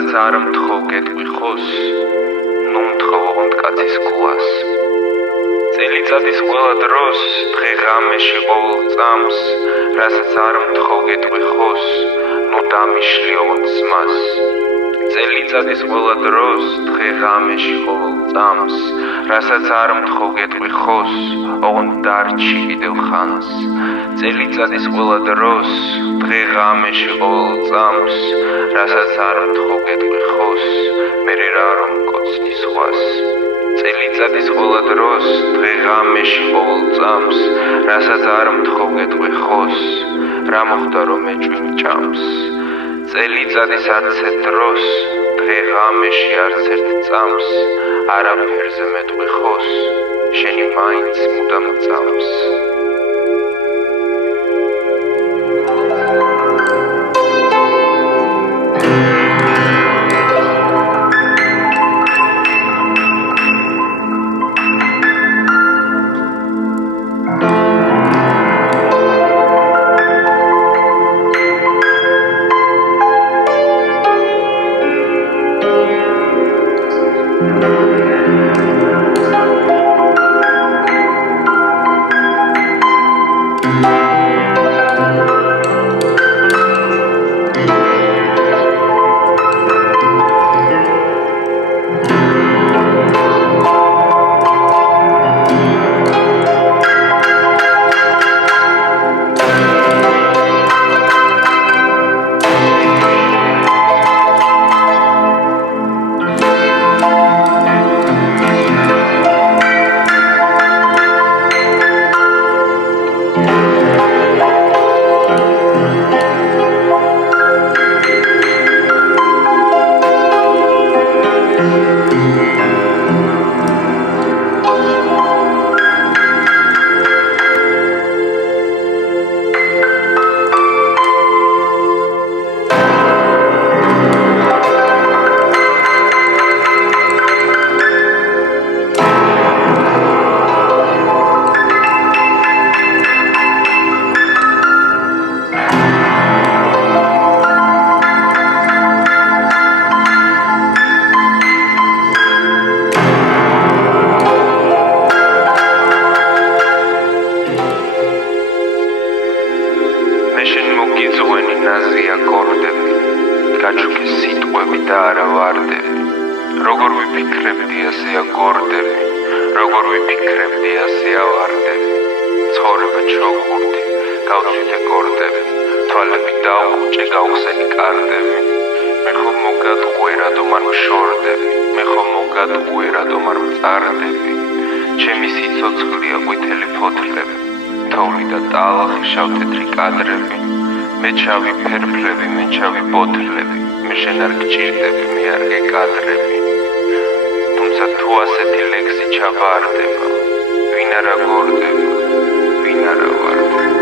რასაც არ მთხოვ გეტყვი ხოს, ნუ მთხოვ ოღონდ კაცის გულას. წელიწადის ყველა დროს, დღე-ღამეში ყოველ წამს, რასაც არ მთხოვ გეტყვი ხოს, ნუ დამიშლი ოღონდ ძმას. წელიწადის ყველა დროს, დღე-ღამეში ყოველ წამს, რასაც არ მთხოვ გეტყვი ხოს, ოღონდ დარჩი კიდევ ხანს. წელიწადის ყველა დროს, დღე-ღამეში ყოველ წამს, რასაც არ მთხოვ გეტყვი ხოს, მერე რა რომ კოცნი სხვას. წელიწადის ყველა დროს, დღე-ღამეში ყოველ წამს, რასაც არ მთხოვ გეტყვი ხოს, რა მოხდა რომ ეჭვი ჭამს. წელიწადის არცერთ დროს, დღე-ღამეში არცერთ წამს, არაფერზე მეტყვი ხოს, შენი მაინც მუდამ წამს. მოგიძღვენი ნაზია კორდები, გაჩუქე სიტყვები და არა ვარდები. როგორ ვიფიქრებდი ასეა გორდები, როგორ ვიფიქრებდი ასეა ვარდები. ცხოვრება ჩოგურთი, გავწვიდე გორდები, თვალები დავხუჭე, გავხსენი კარდები. მე ხომ მოგატყუე, რატომ არ ვშორდები, მე ხომ მოგატყუე, რატომ არ ვწარდები. ჩემი სიცოცხლეა ყვითელი ფოთლები, თოვლი და ტალახი, შავ-თეთრი კადრები. მე ჩავი ფერფლები, მე ჩავი ბოთლები, მე შენ არ გჭირდები, მე არ გეკადრები. თუმცა თუ ასეთი ლექსი ჩავარდება, ვინ არა გორდება, ვინ არა ვარდება.